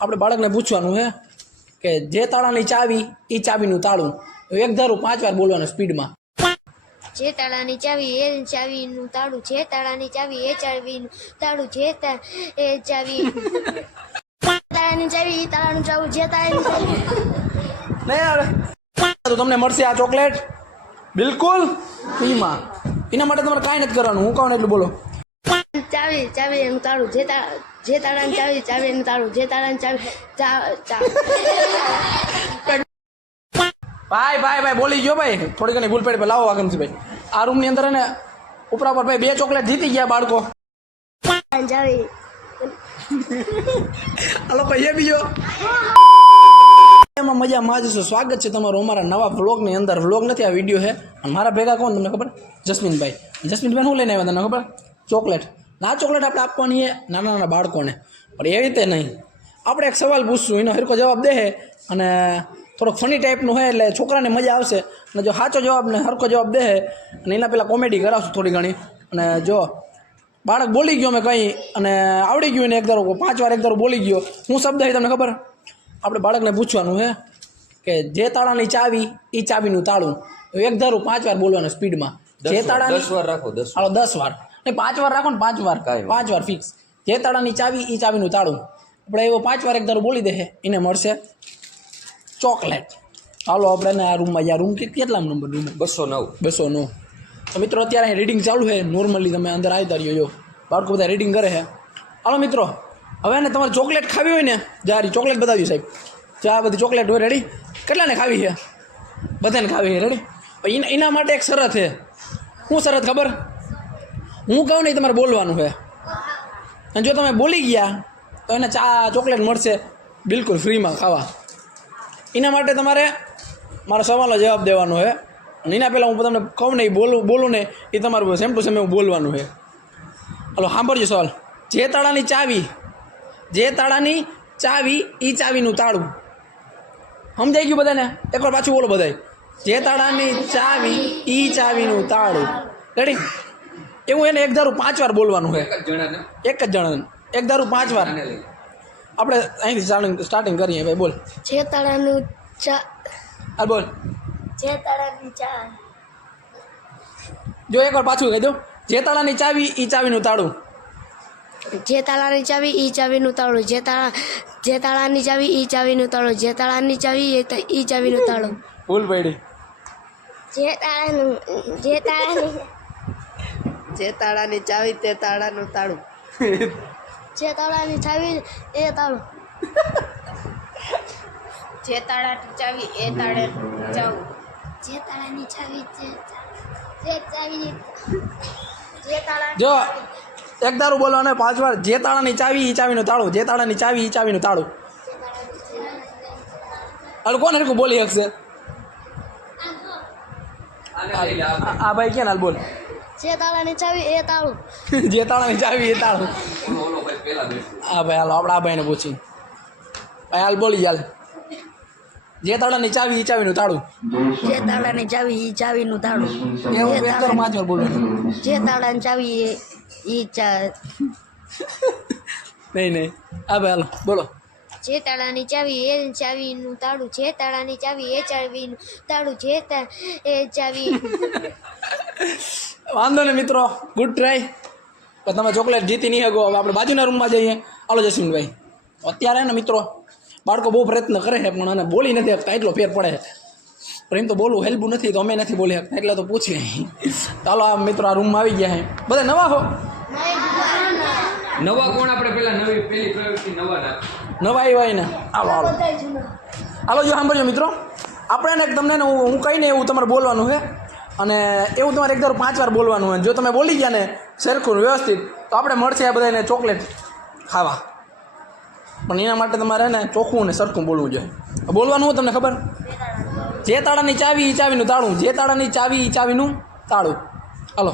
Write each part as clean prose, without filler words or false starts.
આપણે બાળકને પૂછવાનું છે કે જે તાળાની ચાવી એ ચાવીનું તાળું. એક ધારું 5 વાર બોલવાનું સ્પીડમાં. જે તાળાની ચાવી એ ચાવીનું તાળું. જે તાળાની ચાવી એ ચાવીનું તાળું. જે ચાવી તાળાની ચાવી એ તાળાનું ચાવું. જે તાળાની ચાવી નહીં આવે તો તમને મળશે આ ચોકલેટ બિલકુલ ફ્રીમાં. એના માટે તમારે કાંઈ નથી કરવાનું. હું કહું એટલું બોલો. ચાવી એનું તાળું. જે તાળાની ચાવી એનું તાળું. જે તાળાની ચાવી ભાઈ બોલી ગયો ભાઈ. થોડી ઘણી ભૂલ પડી. લાવો આગમથી ભાઈ. આ રૂમની અંદર ને ઉપરા પર ભાઈ 2 ચોકલેટ જીતી ગયા બાળકો. ચાવી હાલો ભાઈ બીજો એમાં મજામાં જશો. સ્વાગત છે તમારું અમારા નવા વ્લોગની અંદર. વ્લોગ નથી, આ વિડીયો છે. અને મારા ભેગા કોણ તમને ખબર? જસ્મીનભાઈ. જસ્મીનભાઈ શું લઈને આવ્યા તમને ખબર? ચોકલેટ. આ ચોકલેટ આપણે આપવાની છે નાના નાના બાળકોને, પણ એવી રીતે નહીં. આપણે એક સવાલ પૂછશું, એનો હરખો જવાબ દે અને થોડોક ફની ટાઈપનું હોય એટલે છોકરાને મજા આવશે. અને જો સાચો જવાબ ને હરખો જવાબ દે અને એના પહેલાં કોમેડી કરાવશું થોડી ઘણી. અને જો બાળક બોલી ગયો મેં કંઈ અને આવડી ગયું ને એક ધારો 5 વાર એક ધારો બોલી ગયો, હું શબ્દ છે તમને ખબર? આપણે બાળકને પૂછવાનું છે કે જે તાળાની ચાવી એ ચાવીનું તાળું. એક ધારું 5 વાર બોલવાનું સ્પીડમાં. જે તાળાની 10 વાર રાખો. 10 હાલો 10 વાર નહીં, 5 વાર રાખો ને. 5 વાર 5 વાર ફિક્સ. જે તાળાની ચાવી એ ચાવીનું તાળું. આપણે એવો 5 વાર એક ધારું બોલી દે એને મળશે ચોકલેટ. હાલો આપણે આ રૂમમાં જ્યાં રૂમ કેટલા નંબર રૂમ? 209. તો મિત્રો અત્યારે અહીં રીડિંગ ચાલુ છે. નોર્મલી તમે અંદર આવી તારીઓ જો બાળકો બધા રીડિંગ કરે છે. હાલો મિત્રો હવે ને તમારે ચોકલેટ ખાવી હોય ને જારી ચોકલેટ બતાવ્યું સાહેબ. જો આ બધી ચોકલેટ હોય રેડી. કેટલાને ખાવી છે? બધાને ખાવી છે રેડી. એના માટે એક શરત છે. શું શરત ખબર? હું કહું નહીં તમારે બોલવાનું છે. અને જો તમે બોલી ગયા તો એને ચોકલેટ મળશે બિલકુલ ફ્રીમાં ખાવા. એના માટે તમારે મારા સવાલનો જવાબ દેવાનો છે. અને એના પહેલાં હું તમને કહું નહીં બોલું ને એ તમારું સેમ ટુ સેમ એવું બોલવાનું છે. હાલો સાંભળજો સવાલ. જે તાળાની ચાવી એ ચાવીનું તાળું. સમજાઈ ગયું બધાને? એકવાર પાછું બોલો બધાય. જે તાળાની ચાવી એ ચાવીનું તાળું. રેડી? એવું એને એક ધારું 5 વાર બોલવાનું છે. એક જ જણાને એક ધારું 5 વાર. આપણે અહીંથી સ્ટાર્ટિંગ કરીએ ભાઈ. બોલ. જે તાળાનું હા બોલ. જે તાળાની ચાવી. જો એકવાર પાછું કહી દો. જે તાળાની ચાવી એ ચાવીનું તાળું. જે તાળાની ચાવી એ ચાવીનું તાળું. જે તાળાની ચાવી એ ચાવીનું તાળું. જે તાળાની ચાવી એ ચાવીનું તાળું. ભૂલ પડી. જે તાળાની ચાવી તે તાળાનું તાળું. જે તાળાની ચાવી એ તાળું. જે તાળાની ચાવી એ તાળાનું ચાવું. જે તાળાની ચાવી જો એક ધારું બોલવાનું 5 વાર. જે તાળાની ચાવી એ ચાવીનું તાળું. જે તાળાની ચાવી એ ચાવીનું તાળું. હાલ કોણ હરખું બોલી શકશે? આ ભાઈ ક્યાં હાલ બોલ. જે તાળાની ચાવી એ તાળું. જે તાળાની ચાવી એ તાળું. હા ભાઈ હાલો આપણે આ ભાઈને પૂછી. ભાઈ હાલ બોલી હાલ. જે તાળાની ચાવી એ ચાવીનું તાળું. જે તાળાની ચાવી એ ચાવીનું તાળું. એવું એક ધારું 5 વાર બોલવાનું. જે તાળાની ચાવી એ નહીં હા ભાઈ હાલો બોલો. જે તાળાની ચાવી એ ચાવીનું તાળું. જે તાળાની ચાવી એ ચાવીનું તાળું. જે ચાવી વાંધો ને મિત્રો, ગુડ ટ્રાય. તો તમે ચોકલેટ જીતી નહીં શકો. હવે આપણે બાજુના રૂમમાં જઈએ. હાલો જસ્મીનભાઈ. અત્યારે ને મિત્રો બાળકો બહુ પ્રયત્ન કરે છે પણ આને બોલી નથી શકતા એટલો ફેર પડે છે. પણ એમ તો બોલવું હેલ્પું નથી તો અમે નથી બોલી શકતા એટલે તો પૂછીએ. ચાલો આ મિત્રો આ રૂમમાં આવી ગયા છે. બધા નવા હો? નવા કોણ? આપણે પેલી પ્રવૃત્તિ નવા આવ્યા ને. હાલો જો સાંભળજો મિત્રો. આપણે તમને હું કહીને એવું તમારે બોલવાનું છે. અને એવું તમારે એક ધારું 5 વાર બોલવાનું હોય. જો તમે બોલી ગયા ને સરખું વ્યવસ્થિત તો આપણે મળશે આ બધાને ચોકલેટ ખાવા. પણ એના માટે તમારે ને ચોખ્ખું ને સરખું બોલવું જોઈએ. બોલવાનું હોય તમને ખબર? જે તાળાની ચાવી એ ચાવીનું તાળું. જે તાળાની ચાવી એ ચાવીનું તાળું. હાલો.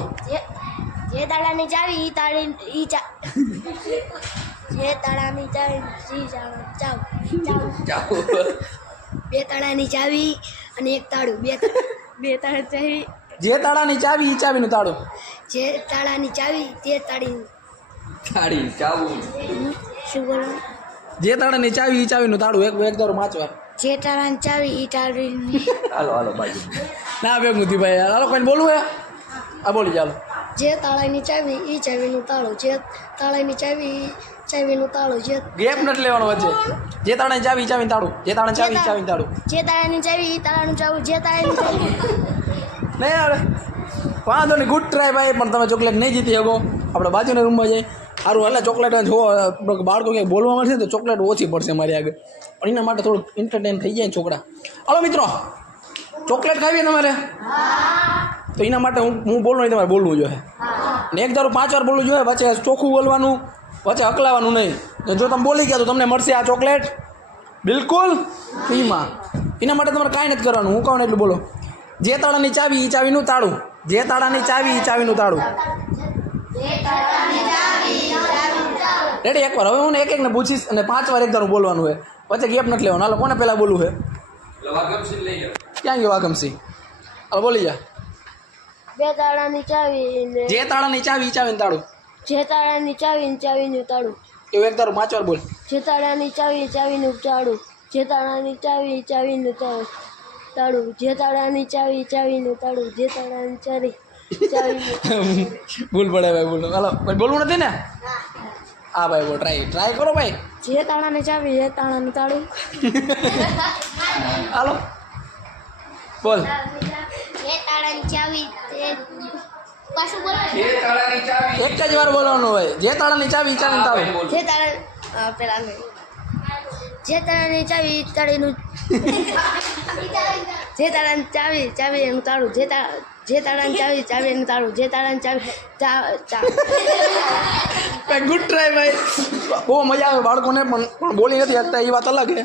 જે તાળાની ચાવી એ જે તાળાની ચાવી બે તાળાની ચાવી અને એક તાળું. બે તાળા ચાવી. જે તાળાની ચાવી એ ચાવીનું તાળું. જે તાળાની ચાવી તે તાળી ચાવું. શું બોલો? જે તાળાની ચાવી એ ચાવીનું તાળું એક ધારું 5 વાર. જે તાળાની ચાવી એ તાળાની હાલો બાજુ. ના ભેગું થયું ભાઈ. હાલો કોઈને બોલવું હે? આ બોલી ચાલો. જે તાળાની ચાવી એ ચાવીનું તાળું જે તાળાની ચાવી ચાવીનું તાળું જે ગેપ નથી લેવાનો વચ્ચે. જે તાળાની ચાવી ચાવીનું તાળું. જે તાળાની ચાવી ચાવીનું તાળું. જે તાળાની ચાવી એ તાળાનું ચાવું જે તાળાની ચાવી નહીં આવે વાંધો નહીં. ગુડ ટ્રાય ભાઈ. પણ તમે ચોકલેટ નહીં જીતી શકો. આપણે બાજુના રૂમમાં જઈએ સારું એટલે ચોકલેટ જો બાળકો ક્યાંક બોલવા મળશે તો ચોકલેટ ઓછી પડશે મારી આગળ. પણ એના માટે થોડુંક એન્ટરટેન થઈ જાય ને છોકરા. હાલો મિત્રો ચોકલેટ ખાવી તમારે તો એના માટે હું બોલું નહીં તમારે બોલવું જોઈએ. ને એક ધારું 5 વાર બોલવું જોઈએ. વચ્ચે ચોખ્ખું બોલવાનું વચ્ચે હકલાવાનું નહીં. જો તમે બોલી ગયા તો તમને મળશે આ ચોકલેટ બિલકુલ ફ્રીમાં. એના માટે તમારે કાંઈ નથી કરવાનું. હું કહું ને એટલું બોલો. જે તાળાની ચાવી એ ચાવીનું તાળું. જે તાળાની ચાવી એ ચાવીનું તાળું. રેડી એકવાર હવે હું ને એક ને પૂછીશ અને 5 વાર એક ધારું બોલવાનું હોય. વચ્ચે ગેપ નથી લેવાનું. હાલો કોને પહેલાં બોલવું છે? વાગમસિંહ લઈ જાઓ. ક્યાં ગયો વાગમસિંહ? હાલો બોલી જા. બે તાળાની ચાવી ને જે તાળાની ચાવી એ ચાવીનું તાળું. જે તાળાની ચાવી ને ચાવીનું તાળું એવું એક ધારું 5 વાર બોલ. જે તાળાની ચાવી ચાવીનું તાળું જે તાળાની ચાવી ચાવીનું તાળું જે તાળાની ચાવી ચાવીનું તાળું જે તાળાની ચાવી ચાવીનું ભૂલ પડે ભાઈ ભૂલ. હાલો ભાઈ બોલવું નથી ને? હા ભાઈ બોલ. ટ્રાય કરો ભાઈ. જે તાળાની ચાવી જે તાળાનું તાળું હાલો બોલ. જે તાળાની ચાવી પાછું બોલો જે તાળાની ચાવી એક જ વાર બોલવાનું હોય. જે તાળાની ચાવી ચાવીનું તાળું. જે તાળા પેલા જે તાળાની ચાવી તાળીનું જે તાળાની ચાવી ચાવી એનું તાળું જે તાળાની ચાવી ચાવી એનું તાળું જે તાળાની ચાવી ભાઈ ગુડ ટ્રાય ભાઈ. બહુ મજા આવે બાળકોને પણ બોલી નથી શકતા એ વાત અલગ છે.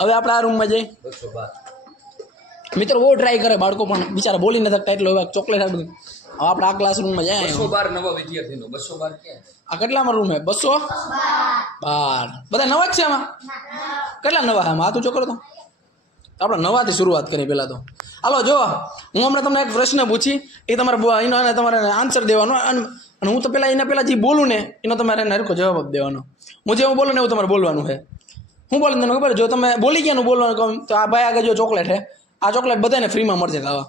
હવે આપણે આ રૂમમાં જઈએ. 212. મિત્રો બહુ ટ્રાય કરે બાળકો પણ બિચારા બોલી નથી શકતા એટલે હવે ચોકલેટ આપી. હવે આપણે આ ક્લાસરૂમમાં જાય. 212 નવા વિદ્યાર્થીનો 212 ક્યાં? આ કેટલામાં રૂમ હે? 212. બધા નવા જ છે આમાં? કેટલા નવા છે આમાં? આ તું ચોકરો તો આપણે નવાથી શરૂઆત કરી પહેલાં તો. હાલો જો હું હમણાં તમને એક પ્રશ્ન પૂછી એ તમારે એનો અને તમારે આન્સર દેવાનો અને હું તો પહેલાં એના પહેલાં જે બોલું ને એનો તમારે નરકો જવાબ દેવાનો. હું જેવું બોલું ને એવું તમારે બોલવાનું છે. હું બોલું તમને ખબર જો તમે બોલી ગયા બોલવાનું કહું તો આ ભાઈ આગળ જો ચોકલેટ છે આ ચોકલેટ બધાને ફ્રીમાં મળશે ખાવા.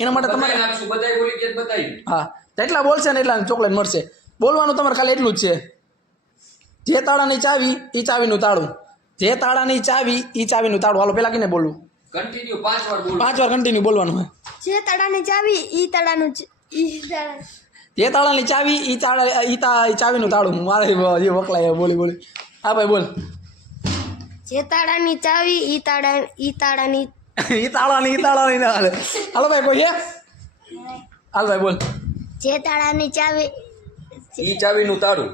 એના માટે તમારે બધાય નાખશું, બધાય બોલી ગયા તો બતાવી. હા જેટલા બોલશે ને એટલા ચોકલેટ મળશે. બોલવાનું તમારે ખાલી એટલું જ છે. જે તાળાની ચાવી એ ચાવીનું તાળું. જે તાળાની ચાવી એ ચાવીનું તાળું. હાલો પેલા કીને બોલવું? કન્ટિન્યુ 5 વાર બોલો. 5 વાર કન્ટિન્યુ બોલવાનું હોય. જે તાળાની ચાવી ઈ તાળાનું જે તાળાની ચાવી એ ચાવીનું તાળું. મારે જે વકલાય બોલી હા ભાઈ બોલ. જે તાળાની ચાવી ઈ તાળાની એ તાળાની ના હાલે. હાલો ભાઈ કોઈ છે? હાલ ભાઈ બોલ. જે તાળાની ચાવી ઈ ચાવીનું તાળું.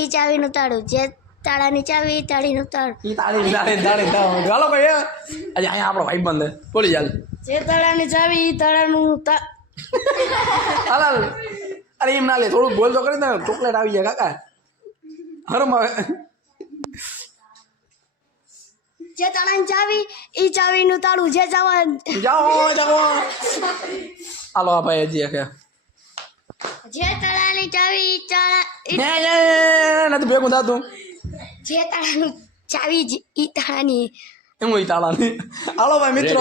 ઈ ચાવીનું તાળું જે તાળાની ચાવી ઈ તાળીનું તાળું એ તાળી હાલો કોઈ છે? આજે અહીંયા આપણો ભાઈ બંધ બોલી ચાલ. જે તાળાની ચાવી ઈ તાળાનું હાલ અરે એમ ના લે થોડુંક બોલ તો કરી દે. ચોકલેટ આવી જાય કાકા હરમ આવે. જે તાળાની ચાવી ઈ ચાવીનું તાળું જે જાઓ હાલો આ ભાઈ હજી કે જે તાળાની ચાવી ઈ નથી ભેગું થતું. જે તાળાનું ચાવી ઈ તાળાની એમ તાળાની. હાલો ભાઈ મિત્રો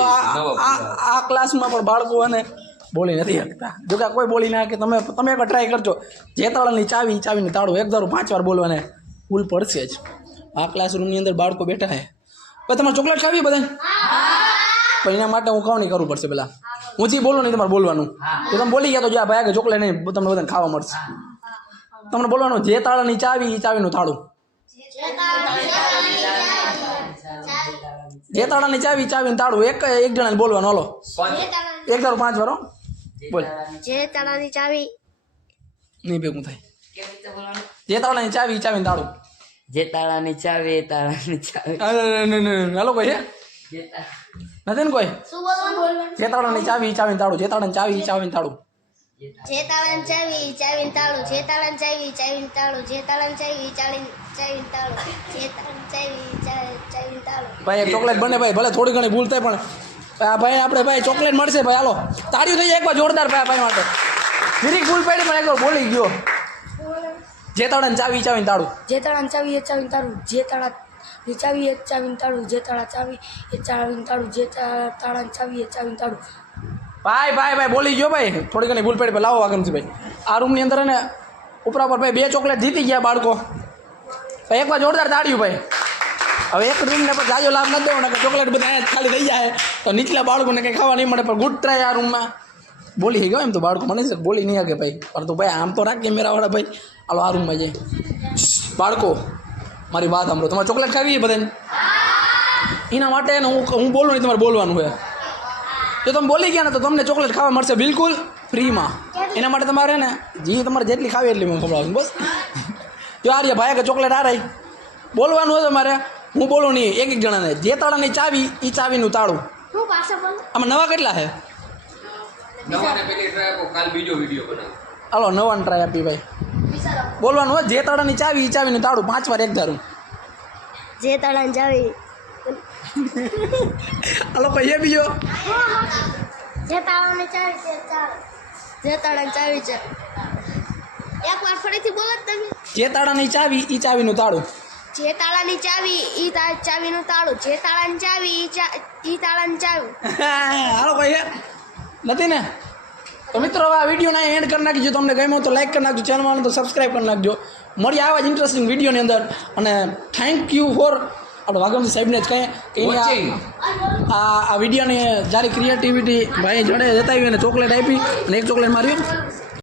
આ ક્લાસમાં પણ બાળકો અને બોલી નથી શકતા. જો કે કોઈ બોલી ના કે તમે એકવાર ટ્રાય કરજો. જે તાળાની ચાવી ચાવીનું તાળું એક ધારું 5 વાર બોલવાને ભૂલ પડશે જ. આ ક્લાસરૂમની અંદર બાળકો બેઠા છે. ભાઈ તમારે ચોકલેટ ખાવી બધા? પણ એના માટે હું કહું નહીં કરવું પડશે પેલા. હું જે બોલું નહીં તમારે બોલવાનું. તો તમે બોલી ગયા તો જ્યાં ભાઈ આગળ ચોકલેટ નહીં તમને બધાને ખાવા મળશે. તમને બોલવાનું જે તાળાની ચાવી એ ચાવીનું તાળું. જે તાળાની ચાવી ચાવીનું તાળું એક જણાને બોલવાનું. હાલો એક ધારું 5 વાર બોલ. જે તાળાની ચાવી નહીં ભેગું થાય. જે તાળાની ચાવી ચાવીનું તાળું. જે તાળાની ચાવી તાળાની ચાવી. હાલો કોઈ છે? નથી ને કોઈ? શું બોલવાનું જે તાળાની ચાવી ચાવીનું તાળું. જે તાળાની ચાવી ચાવીનું તાળું. જે તાળાની ચાવી ચાવીનું તાળું જે તાળાની ચાવી ચાવીનું તાળું જે તાળાની ચાવી ચાવીનું તાળું જે તાળાની ચાવી ચાવીનું તાળું. ભાઈ એક ચોકલેટ બને ભાઈ ભલે થોડી ઘણી ભૂલ થાય પણ આ ભાઈ આપણે ભાઈ ચોકલેટ મળશે ભાઈ. હાલો તાળીઓ થઈ જાય એકવાર જોરદાર ભાઈ માટે. જરીક ભૂલ પડી પણ એકવાર બોલી ગયો. જે તાળાની ચાવી ચાવીનું તાળું. જે તાળાની ચાવી એ ચાવીનું તાળું જે તાળા ની ચાવી એ ચાવીનું તાળું, જે તાળા ચાવી એ ચાવીનું તાળું, જે તાળાની ચાવી એ ચાવીનું તાળું. ભાઈ બોલી ગયો ભાઈ, થોડી ઘણી ભૂલ પડી ભાઈ. લાવો આગમથી ભાઈ. આ રૂમની અંદર ને ઉપરા પર ભાઈ 2 ચોકલેટ જીતી ગયા બાળકો. ભાઈ એકવાર જોરદાર તાળ્યું ભાઈ. હવે એક રૂમને પર જાજો લાભ નથી દેવાનો કે ચોકલેટ બધા અહીંયા જ ખાલી થઈ જાય તો નીચલા બાળકોને કંઈ ખાવા નહીં મળે. પણ ગુડ ટ્રાય આ રૂમમાં બોલી ગયો એમ તો બાળકો મને છે બોલી નહીં શકે ભાઈ. પણ તો ભાઈ આમ તો રાખ કેમેરાવાળા ભાઈ. હાલો આ રૂમમાં જઈએ. બાળકો મારી વાત સાંભળો, તમારે ચોકલેટ ખાવી છે બધાને? એના માટે ને હું બોલું નહીં, તમારે બોલવાનું હોય. જો તમે બોલી ગયા ને તો તમને ચોકલેટ ખાવા મળશે બિલકુલ ફ્રીમાં. એના માટે તમારે ને તમારે જેટલી ખાવી એટલી હું ખવડાવું બસ. જો આ રહ્યા ભાઈ કે ચોકલેટ આ રહી, બોલવાનું હોય તમારે. હું બોલું નહીં, એક જણાને. જે તાળાની ચાવી એ ચાવીનું તાળું. હું પાછા બોલું. આમાં નવા કેટલા છે? નવાને પેલી ટ્રાય આપો, કાલ બીજો વિડીયો બનાવો. હાલો નવાને ટ્રાય આપી ભાઈ. બોલવાનું હોય જે તાળાની ચાવી એ ચાવીનું તાળું 5 વાર એક ધારું. જે તાળાની ચાવી હાલો ભાઈ એ બીજો. જે તાળાની ચાવી છે જે તાળાની ચાવી છે. એક વાર ફરીથી બોલો જ તમે. જે તાળાની ચાવી એ ચાવીનું તાળું. જે તાળાની ચાવી ઈ ચાવીનું તાળું. જે તાળાની ચાવી ઈ તાળાની ચાવી. હાલો ભાઈ નથી ને? તો મિત્રો હવે આ વિડીયોને એન્ડ કરી નાખજો. તમને ગમ્યો તો લાઈક કરી નાખજો, ચેનલમાં તો સબસ્ક્રાઈબ કરી નાખજો. મળીએ આવા જ ઇન્ટરેસ્ટિંગ વિડીયોની અંદર. અને થેન્ક યુ ફોર આપણે વાઘમજી સાહેબને જ કહીએ કે Watching. આ વિડીયોને જ્યારે ક્રિએટિવિટી ભાઈ જોડે જતાવી અને ચોકલેટ આપી અને એક ચોકલેટ માર્યું.